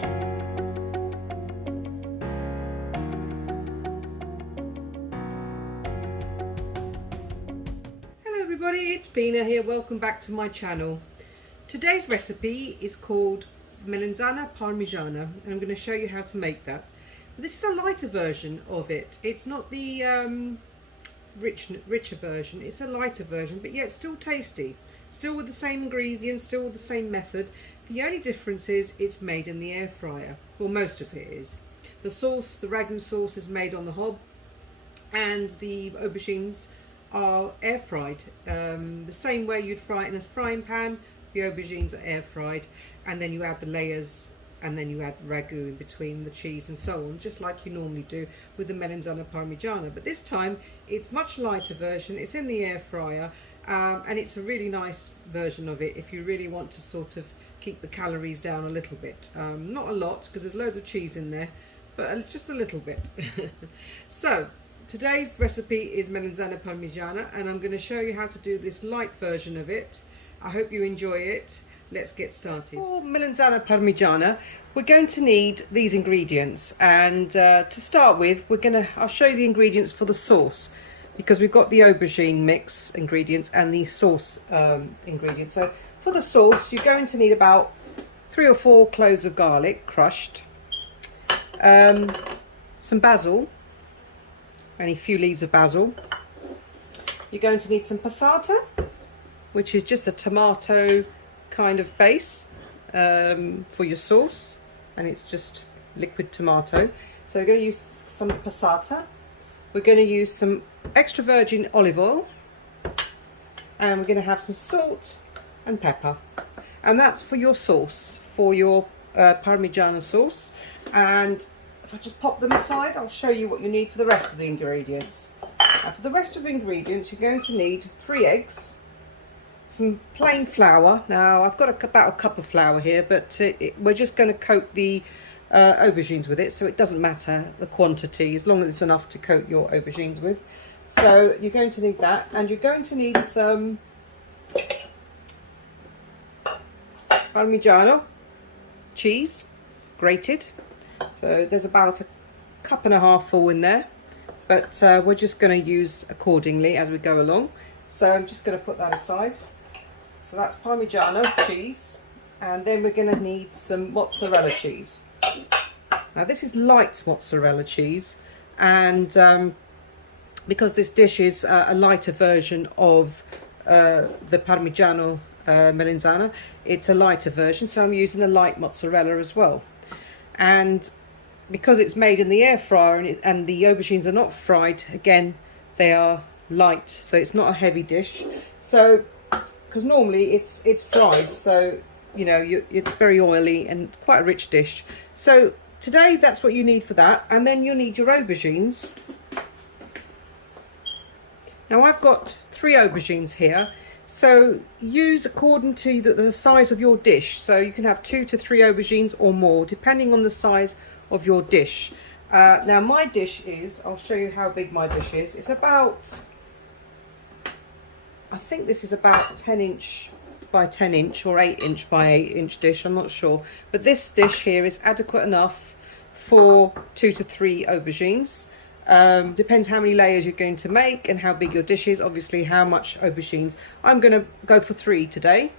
Hello everybody, it's Pina here. Welcome back to my channel. Today's recipe is called Melanzane Parmigiana, and I'm going to show you how to make that. This is a lighter version of it. It's not the richer version, it's a lighter version, but yet still tasty. Still with the same ingredients, still with the same method. The only difference is it's made in the air fryer. Well, most of it is. The sauce, the ragu sauce, is made on the hob, and the aubergines are air fried. The same way you'd fry it in a frying pan, the aubergines are air fried, and then you add the layers, and then you add ragu in between, the cheese and so on, just like you normally do with the Melanzane Parmigiana. But this time it's much lighter version. It's in the air fryer, and it's a really nice version of it if you really want to sort of keep the calories down a little bit. Not a lot, because there's loads of cheese in there, but just a little bit. So today's recipe is Melanzane Parmigiana, and I'm going to show you how to do this light version of it. I hope you enjoy it. Let's get started. For Melanzane Parmigiana, we're going to need these ingredients, and to start with, I'll show you the ingredients for the sauce, because we've got the aubergine mix ingredients and the sauce ingredients. So for the sauce, you're going to need about 3 or 4 cloves of garlic crushed, some basil, only a few leaves of basil. You're going to need some passata, which is just a tomato kind of base for your sauce, and it's just liquid tomato. So we're going to use some passata. We're going to use some extra virgin olive oil, and we're going to have some salt and pepper, and that's for your sauce, for your Parmigiana sauce. And if I just pop them aside, I'll show you what you need for the rest of the ingredients. Now, for the rest of the ingredients, you're going to need 3 eggs, some plain flour. Now I've got about a cup of flour here, but we're just going to coat the aubergines with it, so it doesn't matter the quantity as long as it's enough to coat your aubergines with. So you're going to need that, and you're going to need some Parmigiano cheese, grated. So there's about a cup and a half full in there, but we're just going to use accordingly as we go along. So I'm just going to put that aside. So that's Parmigiano cheese, and then we're going to need some mozzarella cheese. Now this is light mozzarella cheese, and because this dish is a lighter version of the Parmigiano Melanzane, it's a lighter version, so I'm using a light mozzarella as well. And because it's made in the air fryer and the aubergines are not fried, again, they are light, so it's not a heavy dish. So because normally it's fried, so you know it's very oily and quite a rich dish. So today that's what you need for that, and then you'll need your aubergines. Now I've got 3 aubergines here, so use according to the size of your dish. So you can have 2 to 3 aubergines or more, depending on the size of your dish. Now my dish is, I'll show you how big my dish is. It's about, I think this is about 10 inch by 10 inch or 8 inch by 8 inch dish, I'm not sure, but this dish here is adequate enough for 2 to 3 aubergines. Depends how many layers you're going to make and how big your dish is, obviously how much aubergines. I'm going to go for 3 today.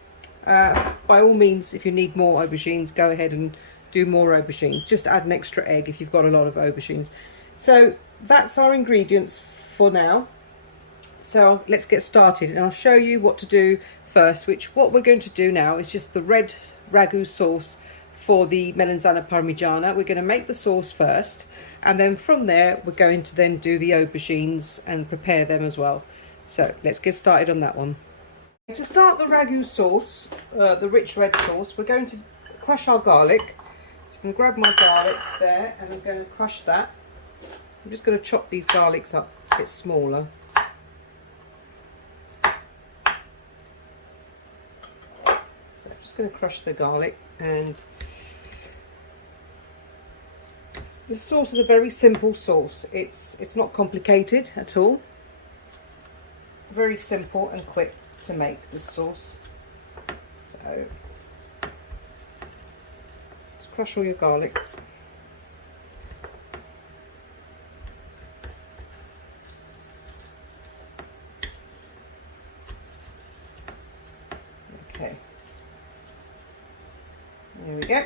By all means, if you need more aubergines, go ahead and do more aubergines. Just add an extra egg if you've got a lot of aubergines. So that's our ingredients for now. So let's get started, and I'll show you what to do first, what we're going to do now is just the red ragu sauce for the Melanzane Parmigiana. We're going to make the sauce first, and then from there we're going to then do the aubergines and prepare them as well. So let's get started on that one. To start the ragu sauce, the rich red sauce, we're going to crush our garlic. So I'm going to grab my garlic there, and I'm going to crush that. I'm just going to chop these garlics up a bit smaller. So I'm just going to crush the garlic, and this sauce is a very simple sauce. It's not complicated at all. Very simple and quick to make this sauce. So just crush all your garlic. Okay, there we go.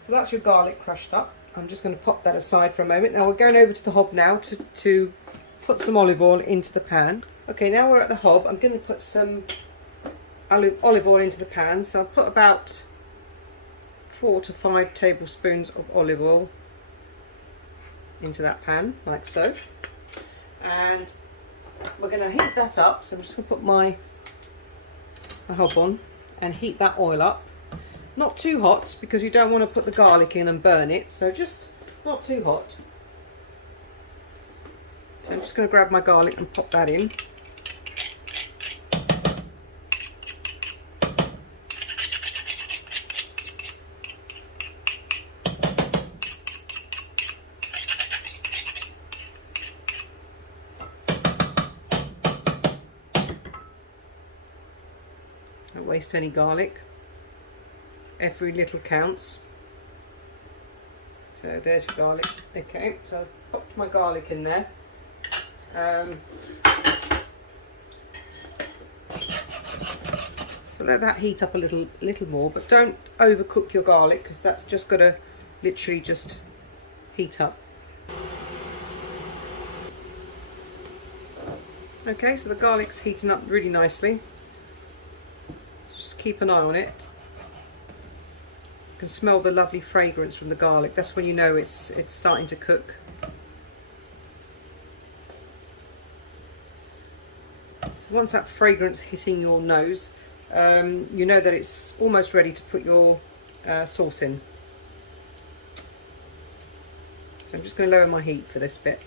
So that's your garlic crushed up. I'm just going to pop that aside for a moment. Now we're going over to the hob now to put some olive oil into the pan. Okay, now we're at the hob. I'm going to put some olive oil into the pan. So I'll put about 4 to 5 tablespoons of olive oil into that pan, like so. And we're going to heat that up. So I'm just going to put my hob on and heat that oil up. Not too hot, because you don't want to put the garlic in and burn it, so just not too hot. So I'm just going to grab my garlic and pop that in. Don't waste any garlic. Every little counts. So there's your garlic. Okay, so I've popped my garlic in there. So let that heat up a little more, but don't overcook your garlic, because that's just got to literally just heat up. Okay, so the garlic's heating up really nicely. Just keep an eye on it. You can smell the lovely fragrance from the garlic. That's when you know it's starting to cook. So once that fragrance hitting your nose, you know that it's almost ready to put your sauce in. So I'm just going to lower my heat for this bit,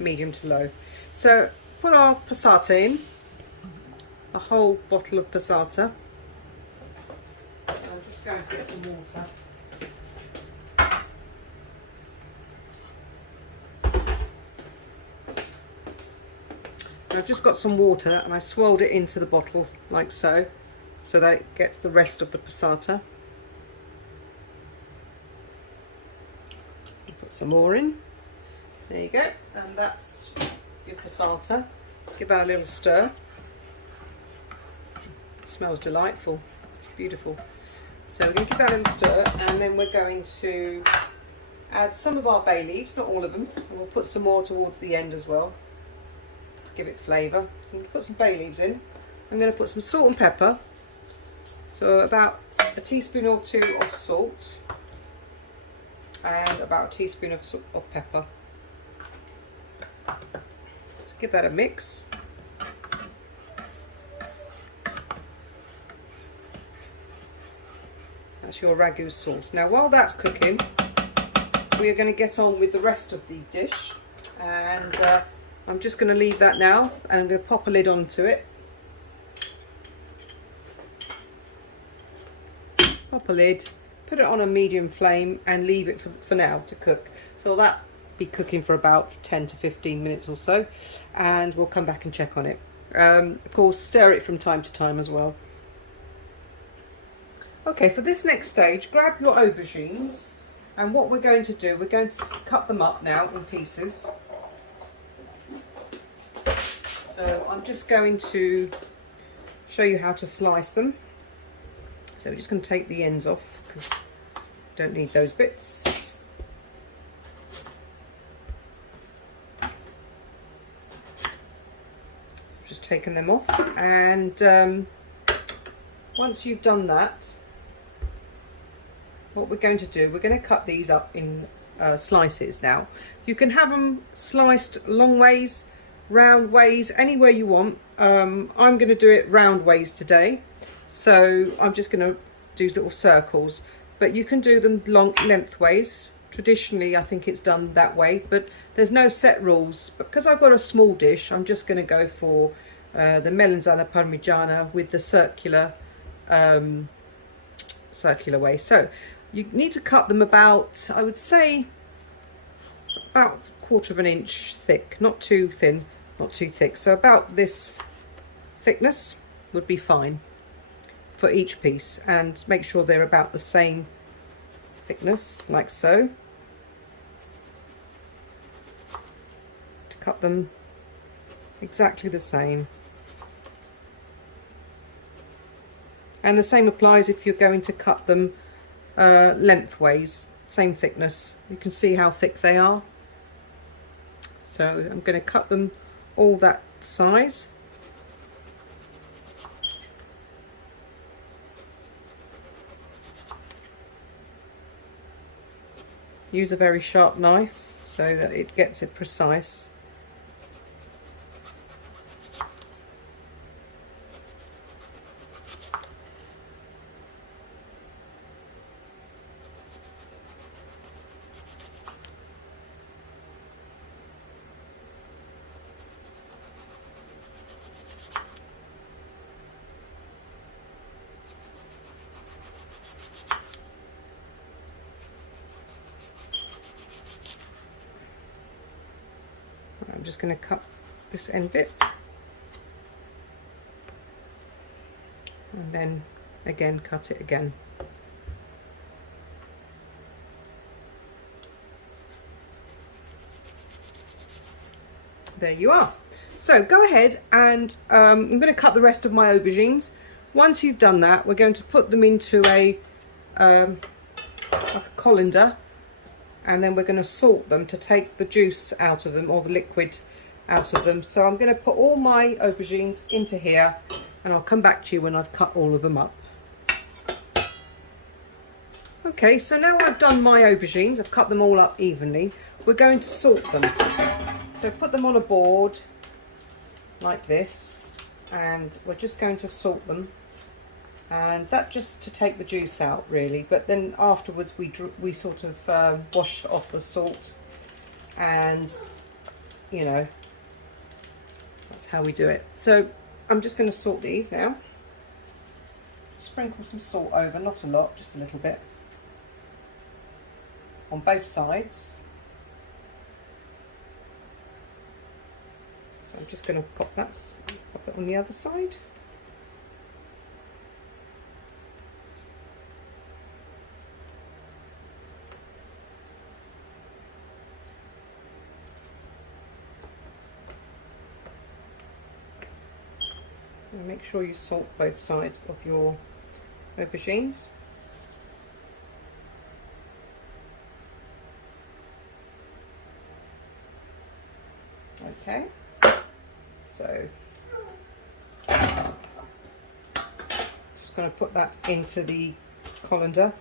medium to low. So put our passata in, a whole bottle of passata. I'm just going to get some water. And I've just got some water and I swirled it into the bottle like so that it gets the rest of the passata. Put some more in. There you go, and that's your passata. Give that a little stir. It smells delightful. It's beautiful. So we're going to give that a little stir, and then we're going to add some of our bay leaves, not all of them, and we'll put some more towards the end as well to give it flavour. So I'm going to put some bay leaves in. I'm going to put some salt and pepper, so about a teaspoon or two of salt and about a teaspoon of pepper. So give that a mix. That's your ragu sauce. Now while that's cooking, we are going to get on with the rest of the dish, and I'm just going to leave that now, and I'm going to pop a lid onto it. Pop a lid, put it on a medium flame and leave it for now to cook. So that'll be cooking for about 10 to 15 minutes or so, and we'll come back and check on it. Of course, stir it from time to time as well. Okay, for this next stage, grab your aubergines, and what we're going to do, we're going to cut them up now in pieces. So I'm just going to show you how to slice them. So we're just going to take the ends off because we don't need those bits. Just taking them off, and once you've done that, what we're going to do, we're going to cut these up in slices now. You can have them sliced long ways, round ways, anywhere you want. I'm going to do it round ways today, so I'm just going to do little circles, but you can do them lengthways. Traditionally I think it's done that way, but there's no set rules. But because I've got a small dish, I'm just going to go for the Melanzane Parmigiana with the circular way. So you need to cut them about, I would say, about 1/4 of an inch thick, not too thin, not too thick. So about this thickness would be fine for each piece, and make sure they're about the same thickness, like so, to cut them exactly the same. And the same applies if you're going to cut them lengthways, same thickness. You can see how thick they are. So I'm going to cut them all that size. Use a very sharp knife so that it gets it precise. I'm just going to cut this end bit and then again cut it again. There you are. So go ahead and I'm going to cut the rest of my aubergines. Once you've done that, we're going to put them into a like a colander, and then we're going to salt them to take the juice out of them, or the liquid out of them. So I'm going to put all my aubergines into here, and I'll come back to you when I've cut all of them up. Okay, so now I've done my aubergines, I've cut them all up evenly. We're going to salt them. So put them on a board like this, and we're just going to salt them. And that just to take the juice out, really, but then afterwards we sort of wash off the salt, and you know, that's how we do it. So I'm just going to salt these now. Sprinkle some salt over, not a lot, just a little bit, on both sides. So I'm just going to pop it on the other side. And make sure you salt both sides of your aubergines. Okay, so just going to put that into the colander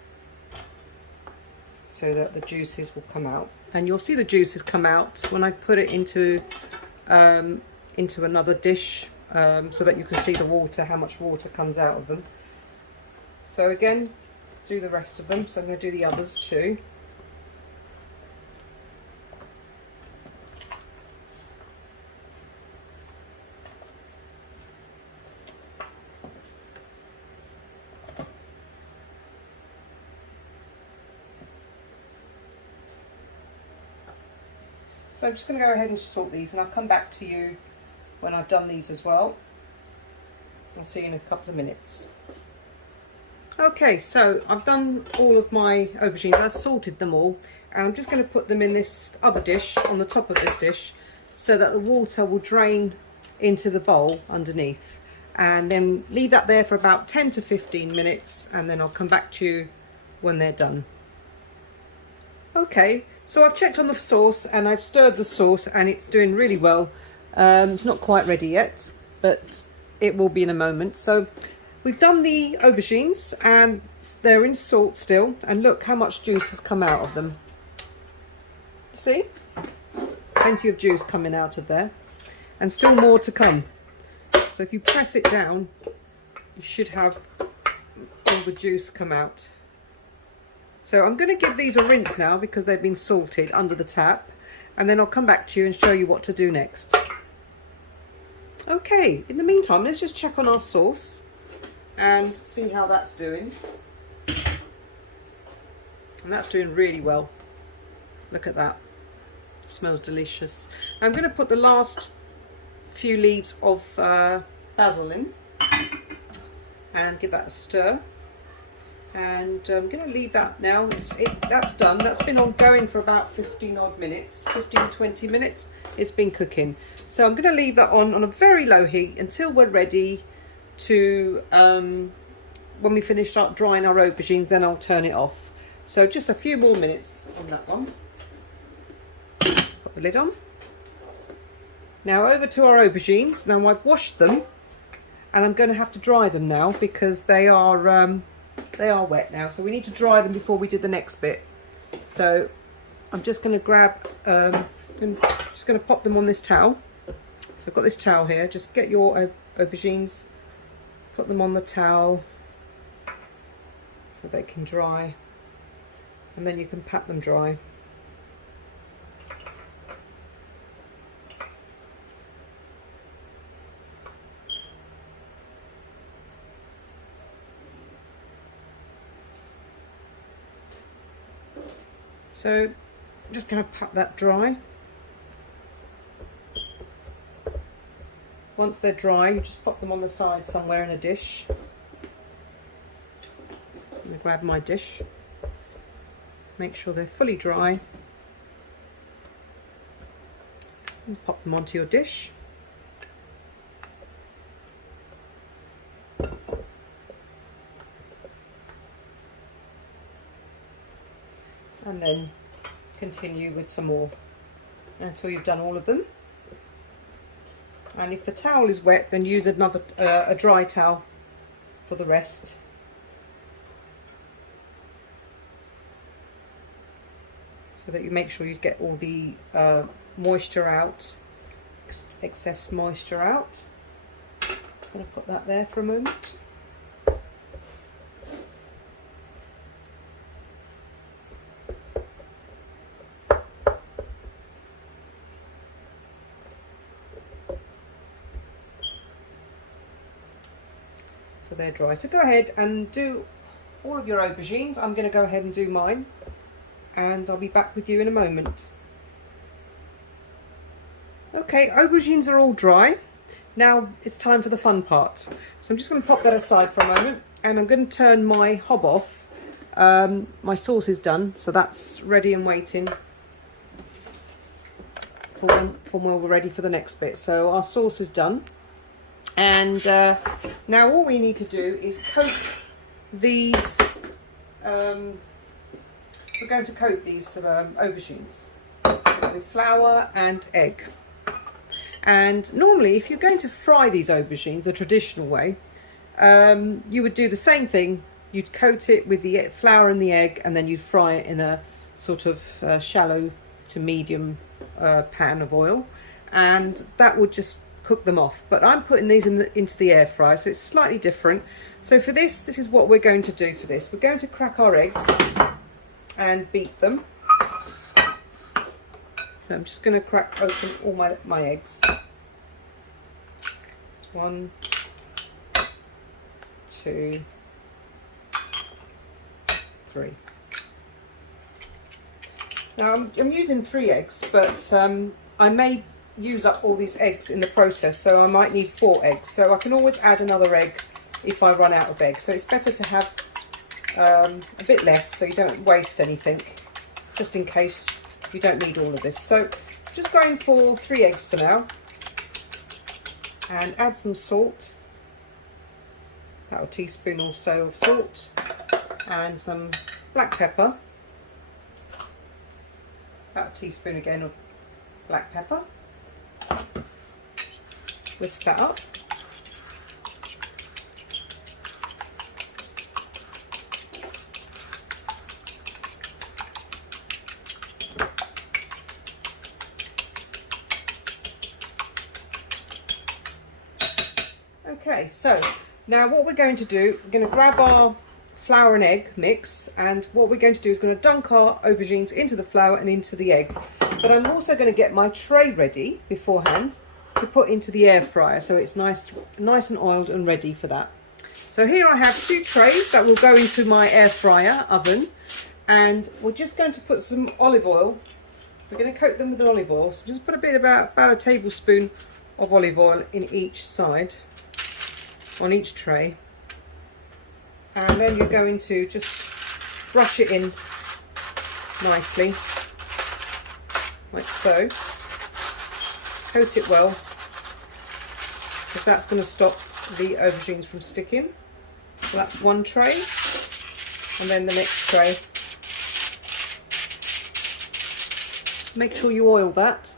so that the juices will come out, and you'll see the juices come out when I put it into another dish, so that you can see the water, how much water comes out of them. So again, do the rest of them. So I'm going to do the others too. So I'm just going to go ahead and salt these, and I'll come back to you when I've done these as well. I'll see you in a couple of minutes. Okay, so I've done all of my aubergines. I've salted them all, and I'm just going to put them in this other dish, on the top of this dish, so that the water will drain into the bowl underneath, and then leave that there for about 10 to 15 minutes, and then I'll come back to you when they're done. Okay, so I've checked on the sauce, and I've stirred the sauce, and it's doing really well. It's not quite ready yet, but it will be in a moment. So we've done the aubergines, and they're in salt still, and look how much juice has come out of them. See? Plenty of juice coming out of there, and still more to come. So if you press it down, you should have all the juice come out. So I'm going to give these a rinse now, because they've been salted under the tap, and then I'll come back to you and show you what to do next. Okay, in the meantime, let's just check on our sauce and see how that's doing. And that's doing really well. Look at that. It smells delicious. I'm going to put the last few leaves of basil in and give that a stir. And I'm going to leave that now. That's done. That's been ongoing for about 15 odd minutes, 15-20 minutes it's been cooking. So I'm going to leave that on a very low heat until we're ready to, when we finish start drying our aubergines, then I'll turn it off. So just a few more minutes on that one. Let's put the lid on. Now over to our aubergines. Now I've washed them and I'm going to have to dry them now because they are wet now. So we need to dry them before we do the next bit. So I'm just going to grab, just going to pop them on this towel. So I've got this towel here. Just get your aubergines, put them on the towel so they can dry, and then you can pat them dry. So I'm just going to pat that dry. Once they're dry, you just pop them on the side somewhere in a dish. I'm going to grab my dish. Make sure they're fully dry. And pop them onto your dish. And then continue with some more until you've done all of them. And if the towel is wet, then use another a dry towel for the rest. So that you make sure you get all the moisture out, excess moisture out. I'm going to put that there for a moment. So they're dry. So go ahead and do all of your aubergines. I'm going to go ahead and do mine, and I'll be back with you in a moment. Okay, aubergines are all dry. Now it's time for the fun part. So I'm just going to pop that aside for a moment, and I'm going to turn my hob off. My sauce is done, so that's ready and waiting for when we're ready for the next bit. So our sauce is done. And now all we need to do is coat these, we're going to coat these aubergines with flour and egg. And normally if you're going to fry these aubergines the traditional way, you would do the same thing. You'd coat it with the flour and the egg, and then you'd fry it in a sort of shallow to medium pan of oil, and that would just cook them off. But I'm putting these into the air fryer, so it's slightly different. So for this is what we're going to do for this. We're going to crack our eggs and beat them. So I'm just going to crack open all my eggs. It's 1, 2, 3. Now I'm using 3 eggs, but I may use up all these eggs in the process, so I might need 4 eggs. So I can always add another egg if I run out of eggs. So it's better to have a bit less, so you don't waste anything, just in case you don't need all of this. So just going for 3 eggs for now, and add some salt, about a teaspoon or so of salt, and some black pepper, about a teaspoon again of black pepper. Whisk that up. Okay, so now what we're going to do, we're going to grab our flour and egg mix, and what we're going to do is going to dunk our aubergines into the flour and into the egg. But I'm also going to get my tray ready beforehand to put into the air fryer, so it's nice and oiled and ready for that. So here I have 2 trays that will go into my air fryer oven, and we're just going to put some olive oil. We're going to coat them with olive oil, so just put about a tablespoon of olive oil in each side, on each tray. and then you're going to just brush it in nicely, like so. Coat it well, because that's going to stop the aubergines from sticking. So that's one tray, and then the next tray. Make sure you oil that.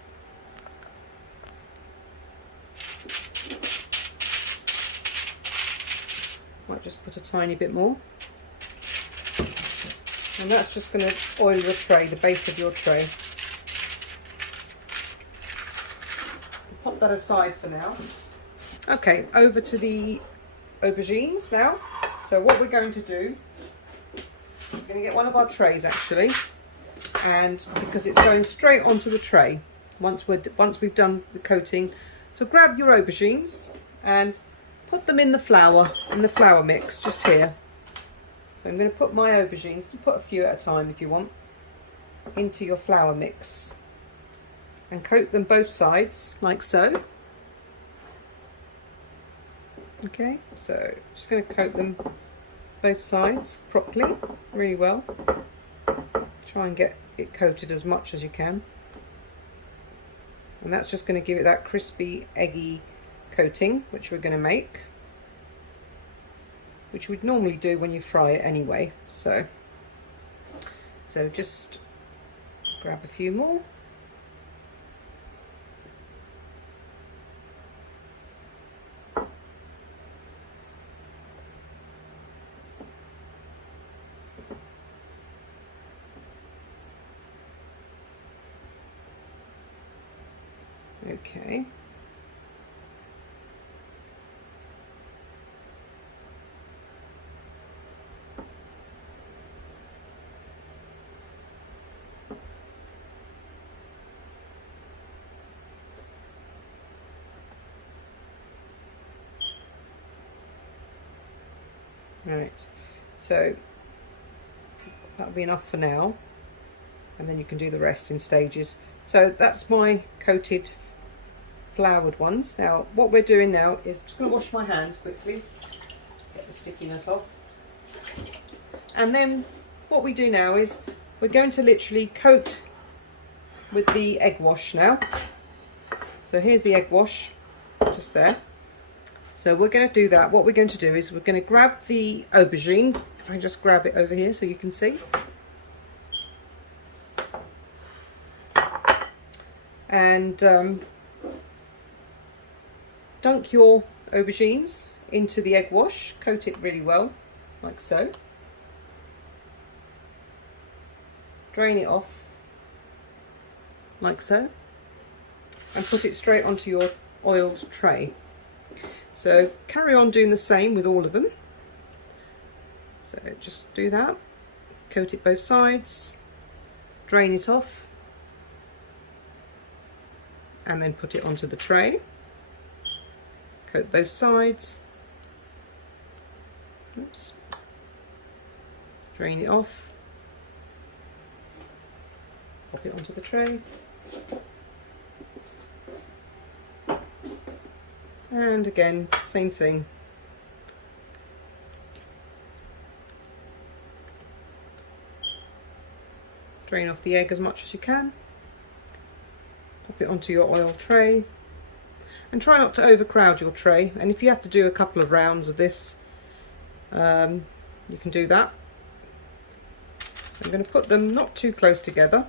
Might just put a tiny bit more. And that's just going to oil your tray, the base of your tray. Pop that aside for now. Okay, over to the aubergines now. So what we're going to do, we're going to get one of our trays actually, and because it's going straight onto the tray once we've done the coating. So grab your aubergines and put them in the flour mix just here. So I'm going to put my aubergines, put a few at a time if you want, into your flour mix, and coat them both sides like so. Okay, so just going to coat them both sides properly, really well. Try and get it coated as much as you can. And that's just going to give it that crispy, eggy coating, which we're going to make, which we'd normally do when you fry it anyway. So just grab a few more. Okay. Right, so that'll be enough for now, and then you can do the rest in stages. So that's my coated floured ones. Now what we're doing now is, I'm just going to wash my hands quickly, get the stickiness off, and then what we do now is we're going to literally coat with the egg wash now. So here's the egg wash just there. So we're going to do that. What we're going to do is we're going to grab the aubergines. If I just grab it over here so you can see. And dunk your aubergines into the egg wash. Coat it really well, like so. Drain it off, like so. And put it straight onto your oiled tray. So carry on doing the same with all of them. So just do that, coat it both sides, drain it off, and then put it onto the tray. Coat both sides. Oops. Drain it off, pop it onto the tray. And again, same thing. Drain off the egg as much as you can. Pop it onto your oil tray. And try not to overcrowd your tray. And if you have to do a couple of rounds of this, you can do that. So I'm going to put them not too close together.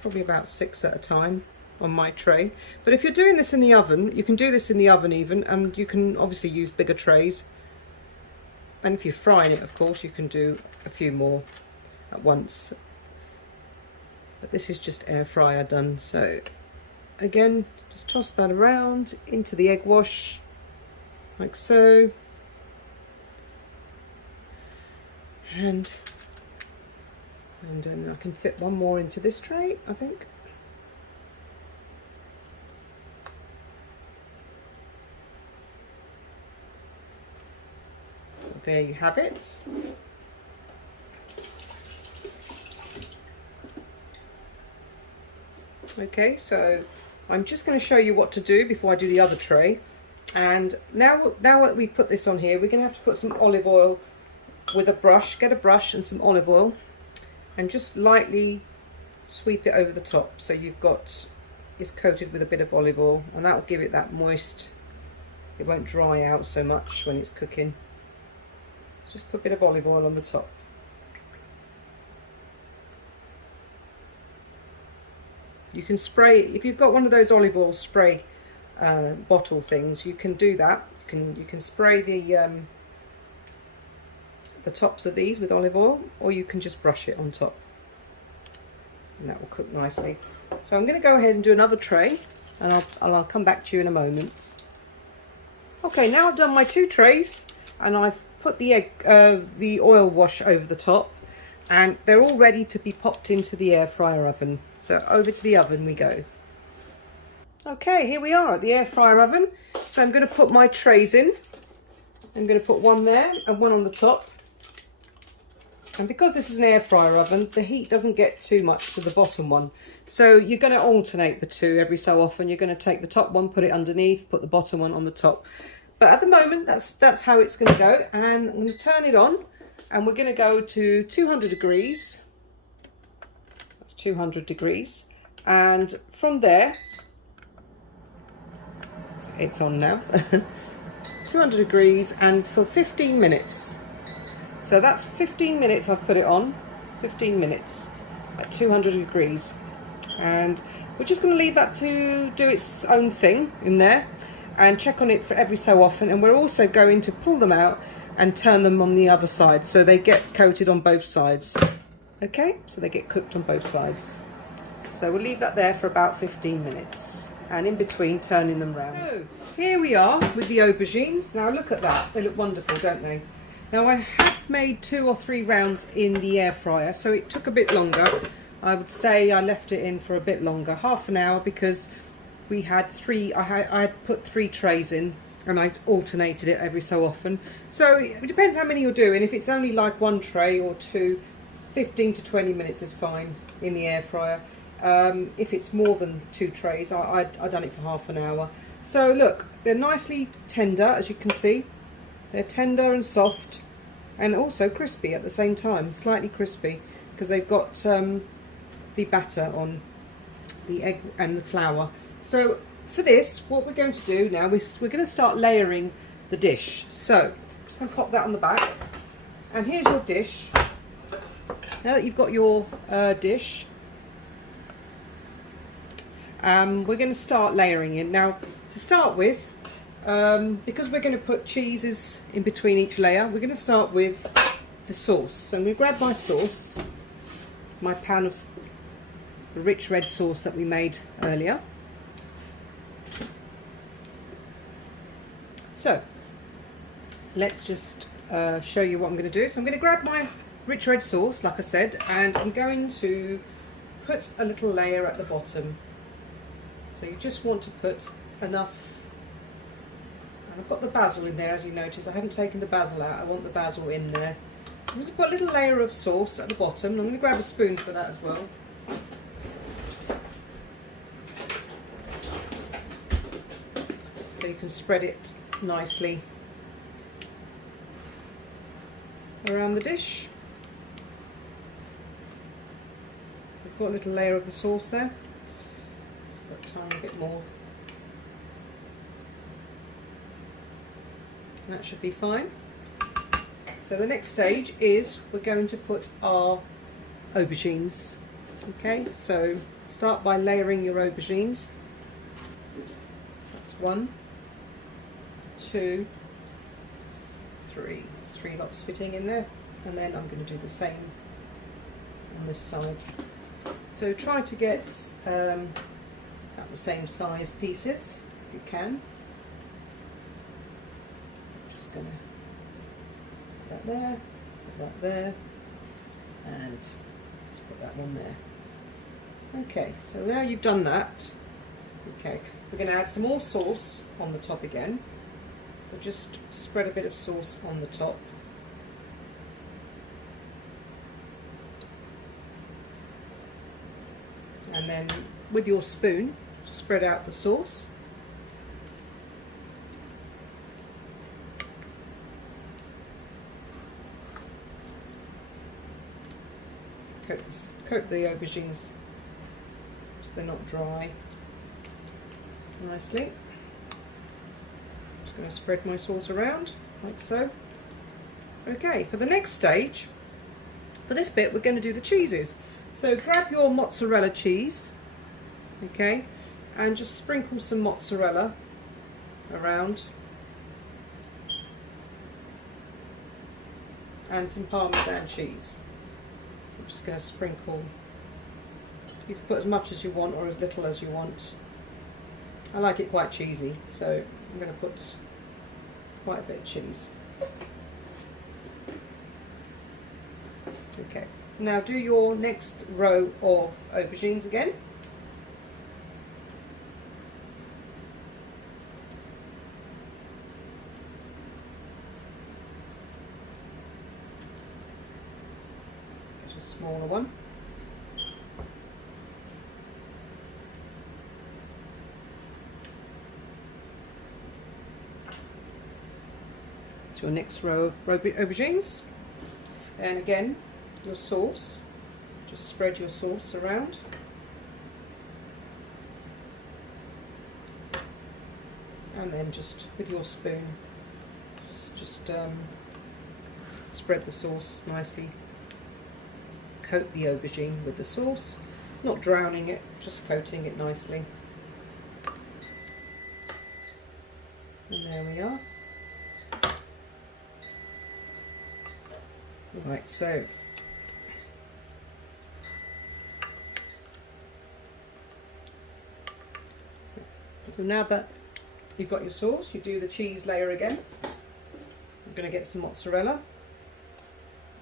Probably about 6 at a time on my tray. But if you're doing this in the oven, you can do this in the oven even, and you can obviously use bigger trays. And if you're frying it, of course, you can do a few more at once. But this is just air fryer done. So again, just toss that around into the egg wash, like so. And then I can fit one more into this tray, I think. There you have it. Okay, so I'm just going to show you what to do before I do the other tray. And now that we put this on here, we're going to have to put some olive oil with a brush. Get a brush and some olive oil and just lightly sweep it over the top, so you've got it's coated with a bit of olive oil, and that will give it that moist. It won't dry out so much when it's cooking. Just put a bit of olive oil on the top. You can spray, if you've got one of those olive oil spray bottle things, you can do that. You can spray the tops of these with olive oil, or you can just brush it on top, and that will cook nicely. So I'm going to go ahead and do another tray, and I'll come back to you in a moment. Okay, now I've done my 2 trays, and I've put the oil wash over the top, and they're all ready to be popped into the air fryer oven. So over to the oven we go. Okay, here we are at the air fryer oven. So I'm going to put my trays in. I'm going to put one there and one on the top. And because this is an air fryer oven, the heat doesn't get too much to the bottom one. So you're going to alternate the two every so often. You're going to take the top one, put it underneath, put the bottom one on the top. But at the moment, that's how it's going to go. And I'm going to turn it on, and we're going to go to 200 degrees. That's 200 degrees. And from there, it's on now. 200 degrees, and for 15 minutes. So that's 15 minutes I've put it on. 15 minutes at 200 degrees. And we're just going to leave that to do its own thing in there, and check on it for every so often. And we're also going to pull them out and turn them on the other side, so they get coated on both sides. Okay, so they get cooked on both sides. So we'll leave that there for about 15 minutes, and in between turning them round. So here we are with the aubergines. Now look at that, they look wonderful, don't they? Now I have made 2 or 3 rounds in the air fryer, so it took a bit longer. I would say I left it in for a bit longer, half an hour, because we had 3, I had put 3 trays in, and I alternated it every so often. So it depends how many you're doing. If it's only like 1 tray or 2, 15 to 20 minutes is fine in the air fryer. If it's more than 2 trays, I've done it for half an hour. So look, they're nicely tender, as you can see. They're tender and soft, and also crispy at the same time, slightly crispy, because they've got the batter on the egg and the flour. So for this, what we're going to do now is we're going to start layering the dish. So I'm just going to pop that on the back, and here's your dish. Now that you've got your dish, we're going to start layering it. Now to start with, because we're going to put cheeses in between each layer, we're going to start with the sauce. So I'm going to grab my sauce, my pan of the rich red sauce that we made earlier. So let's just show you what I'm going to do. So I'm going to grab my rich red sauce, like I said, and I'm going to put a little layer at the bottom. So you just want to put enough. And I've got the basil in there, as you notice. I haven't taken the basil out. I want the basil in there. I'm going to put a little layer of sauce at the bottom. I'm going to grab a spoon for that as well. So you can spread it nicely around the dish. We've got a little layer of the sauce there. Got a tiny bit more. That should be fine. So the next stage is we're going to put our aubergines. Okay, so start by layering your aubergines. That's 1, 2, 3. There's 3 lots fitting in there, and then I'm going to do the same on this side. So try to get at the same size pieces if you can. Just going to put that there, put that there, and let's put that one there. Okay, so now you've done that, okay, we're going to add some more sauce on the top again. So just spread a bit of sauce on the top. And then with your spoon, spread out the sauce. coat the aubergines so they're not dry nicely. Just going to spread my sauce around like so. Okay, for the next stage, for this bit, we're going to do the cheeses. So grab your mozzarella cheese, okay, and just sprinkle some mozzarella around, and some parmesan cheese. So I'm just going to sprinkle. You can put as much as you want or as little as you want. I like it quite cheesy, so I'm going to put quite a bit of cheese. Okay, so now do your next row of aubergines again. Get a smaller one. Your next row of aubergines, and again your sauce, just spread your sauce around, and then just with your spoon just spread the sauce nicely, coat the aubergine with the sauce, not drowning it, just coating it nicely, and there we are. Like so. So now that you've got your sauce, you do the cheese layer again. I'm going to get some mozzarella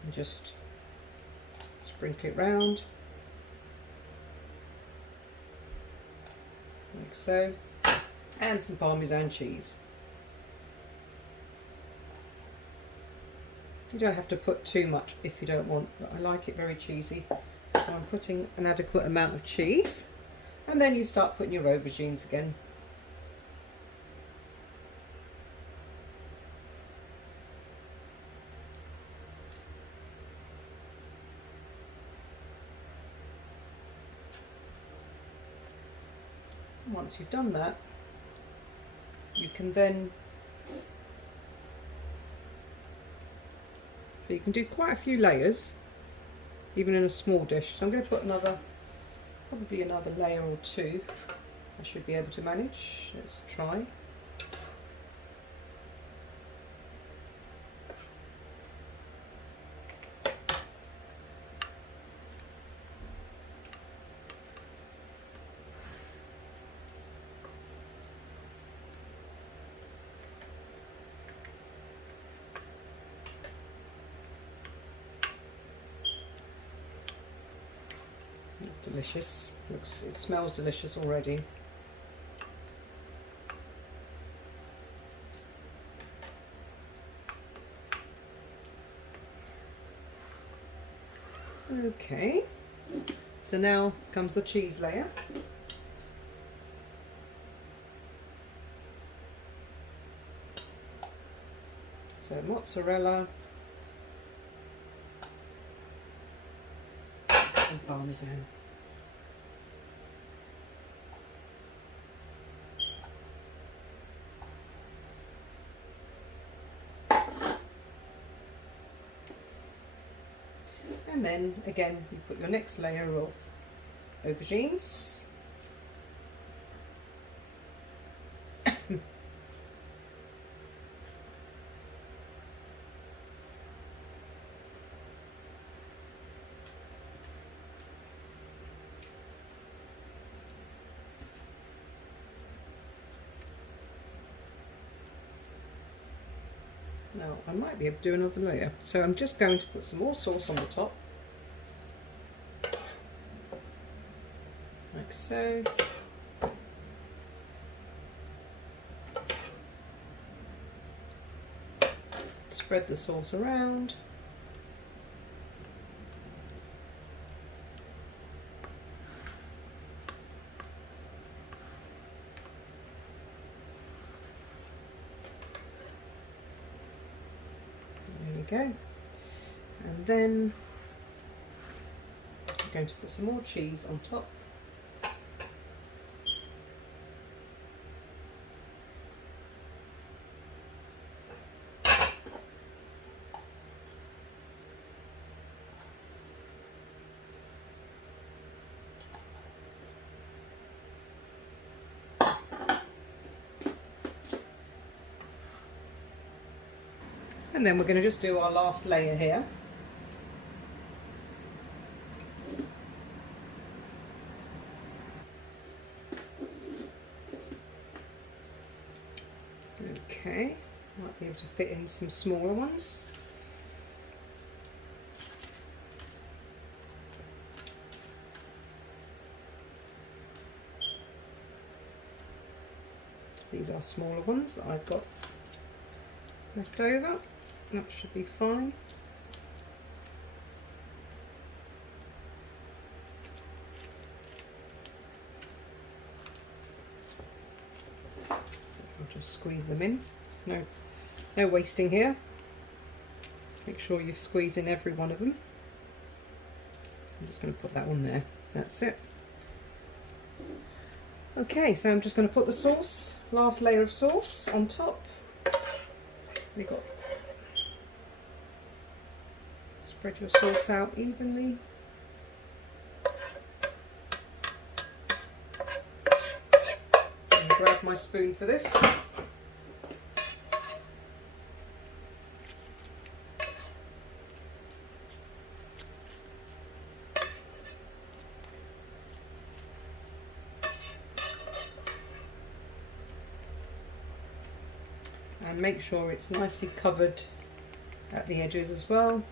and just sprinkle it round like so, and some Parmesan cheese. You don't have to put too much if you don't want, but I like it very cheesy. So I'm putting an adequate amount of cheese, and then you start putting your aubergines again. And once you've done that, you can then So you can do quite a few layers, even in a small dish. So I'm going to put probably another layer or two. I should be able to manage. Let's try. It's delicious. It smells delicious already. Okay, so now comes the cheese layer. So mozzarella and parmesan. And then again you put your next layer of aubergines. Now I might be able to do another layer, so I'm just going to put some more sauce on the top, like so. Spread the sauce around. There we go. And then just going to put some more cheese on top. And then we're going to just do our last layer here. Okay, might be able to fit in some smaller ones. These are smaller ones that I've got left over. That should be fine. So I'll just squeeze them in. There's no wasting here. Make sure you squeeze in every one of them. I'm just going to put that one there. That's it. Okay, so I'm just going to put the sauce, last layer of sauce on top. We got. Spread your sauce out evenly. And grab my spoon for this. And make sure it's nicely covered at the edges as well.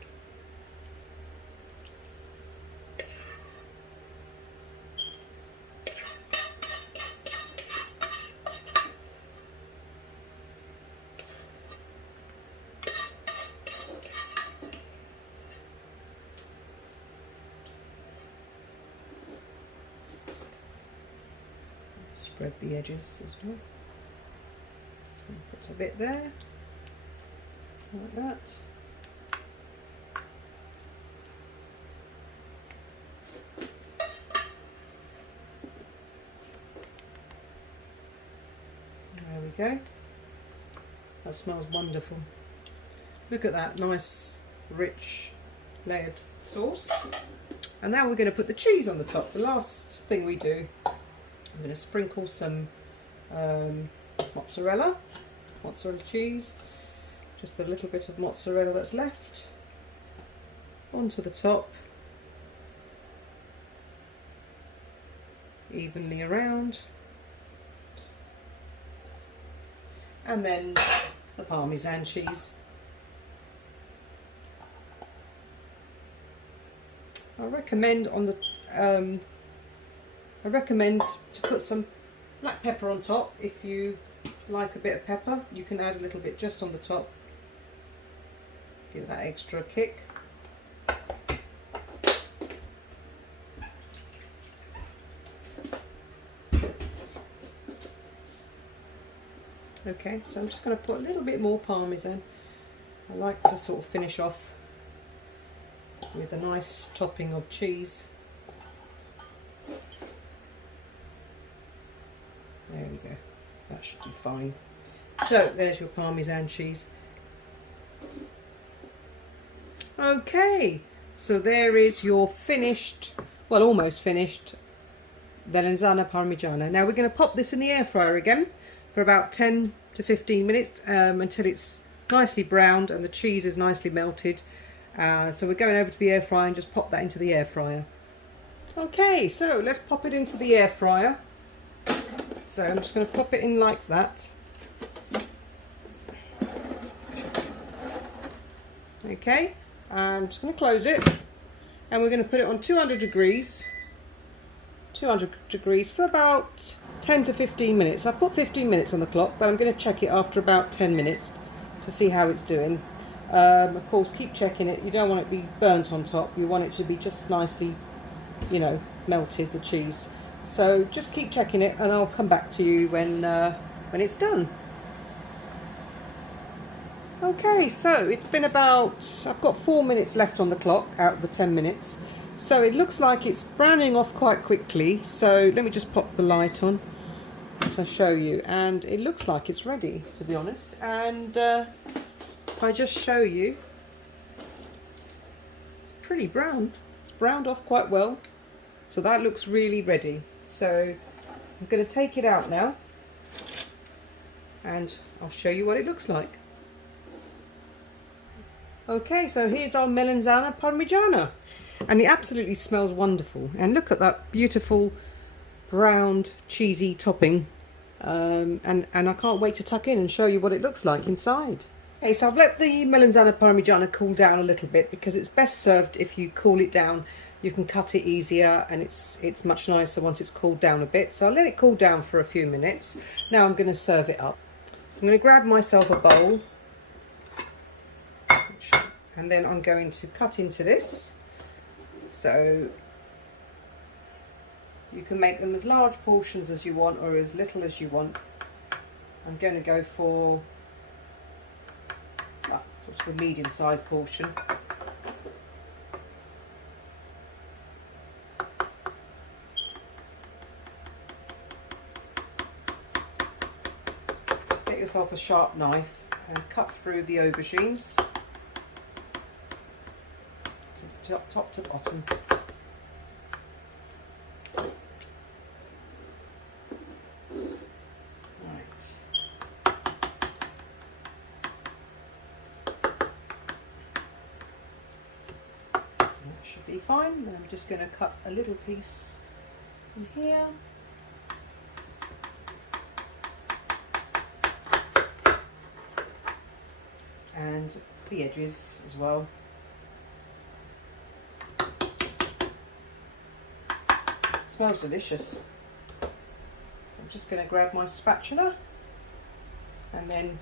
Spread the edges as well. So put a bit there, like that. There we go. That smells wonderful. Look at that nice, rich, layered sauce. And now we're going to put the cheese on the top. The last thing we do, I'm going to sprinkle some mozzarella cheese, just a little bit of mozzarella that's left onto the top, evenly around, and then the Parmesan cheese. I recommend to put some black pepper on top. If you like a bit of pepper, you can add a little bit just on the top. Give that extra kick. Okay, so I'm just going to put a little bit more Parmesan. I like to sort of finish off with a nice topping of cheese. There we go, that should be fine. So there's your Parmesan cheese. Okay, so there is your finished, well, almost finished Melanzane Parmigiana. Now we're going to pop this in the air fryer again for about 10 to 15 minutes until it's nicely browned and the cheese is nicely melted. So we're going over to the air fryer and just pop that into the air fryer. Okay, so let's pop it into the air fryer. So I'm just going to pop it in like that. Okay, I'm just going to close it and we're going to put it on 200 degrees for about 10 to 15 minutes. I've put 15 minutes on the clock, but I'm going to check it after about 10 minutes to see how it's doing. Of course, keep checking it. You don't want it to be burnt on top. You want it to be just nicely, you know, melted, the cheese. So just keep checking it and I'll come back to you when it's done. Okay, so it's been about, I've got 4 minutes left on the clock out of the 10 minutes. So it looks like it's browning off quite quickly, so let me just pop the light on to show you, and it looks like it's ready, to be honest. And if I just show you, it's pretty brown. It's browned off quite well, so that looks really ready. So I'm going to take it out now and I'll show you what it looks like. Okay, so here's our Melanzane Parmigiana, and it absolutely smells wonderful. And look at that beautiful browned cheesy topping, and I can't wait to tuck in and show you what it looks like inside. Okay, so I've let the Melanzane Parmigiana cool down a little bit, because it's best served if you cool it down. You can cut it easier, and it's much nicer once it's cooled down a bit. So I'll let it cool down for a few minutes. Now I'm going to serve it up. So I'm going to grab myself a bowl, and then I'm going to cut into this. So you can make them as large portions as you want or as little as you want. I'm going to go for sort of a medium-sized portion. Get yourself a sharp knife and cut through the aubergines, top to bottom. Right. That should be fine. Then I'm just going to cut a little piece in here. And the edges as well. Smells delicious. So I'm just going to grab my spatula and then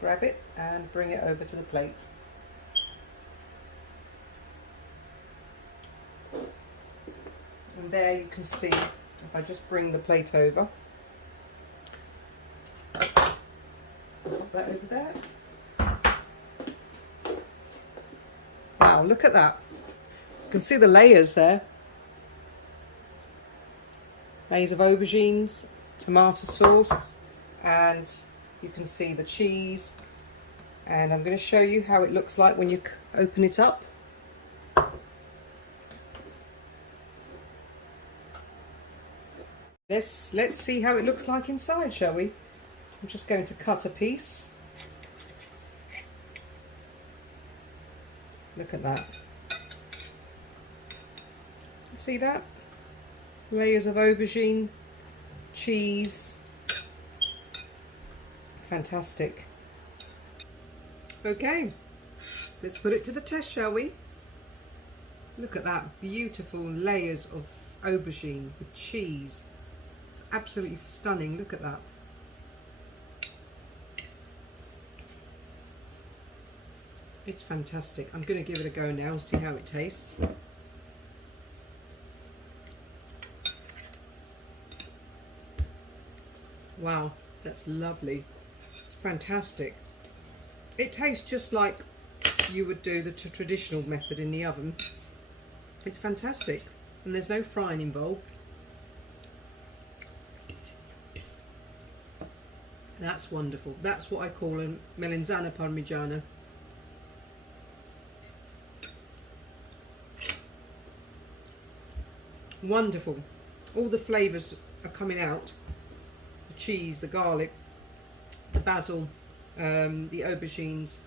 grab it and bring it over to the plate. And there you can see, if I just bring the plate over, put that over there. Wow, look at that. You can see the layers there. Layers of aubergines, tomato sauce, and you can see the cheese. And I'm going to show you how it looks like when you open it up. Let's see how it looks like inside, shall we? I'm just going to cut a piece. Look at that. See that? Layers of aubergine, cheese. Fantastic. Okay, let's put it to the test, shall we? Look at that, beautiful layers of aubergine with cheese. It's absolutely stunning. Look at that. It's fantastic. I'm going to give it a go now and see how it tastes. Wow, that's lovely. It's fantastic. It tastes just like you would do the traditional method in the oven. It's fantastic, and there's no frying involved. That's wonderful. That's what I call a Melanzane Parmigiana. Wonderful. All the flavours are coming out. The cheese, the garlic, the basil, the aubergines.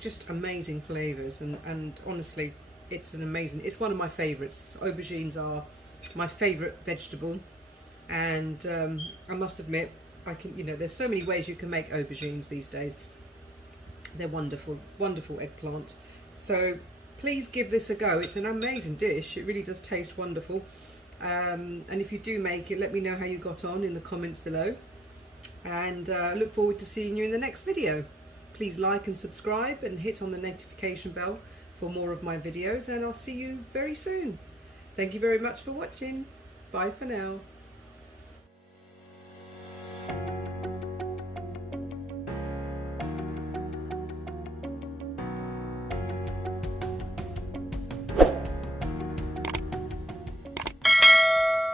Just amazing flavours, and honestly, it's it's one of my favourites. Aubergines are my favourite vegetable, and I must admit, there's so many ways you can make aubergines these days. They're wonderful, wonderful eggplant. So please give this a go. It's an amazing dish. It really does taste wonderful. And if you do make it, let me know how you got on in the comments below. And look forward to seeing you in the next video. Please like and subscribe and hit on the notification bell for more of my videos, and I'll see you very soon. Thank you very much for watching. Bye for now.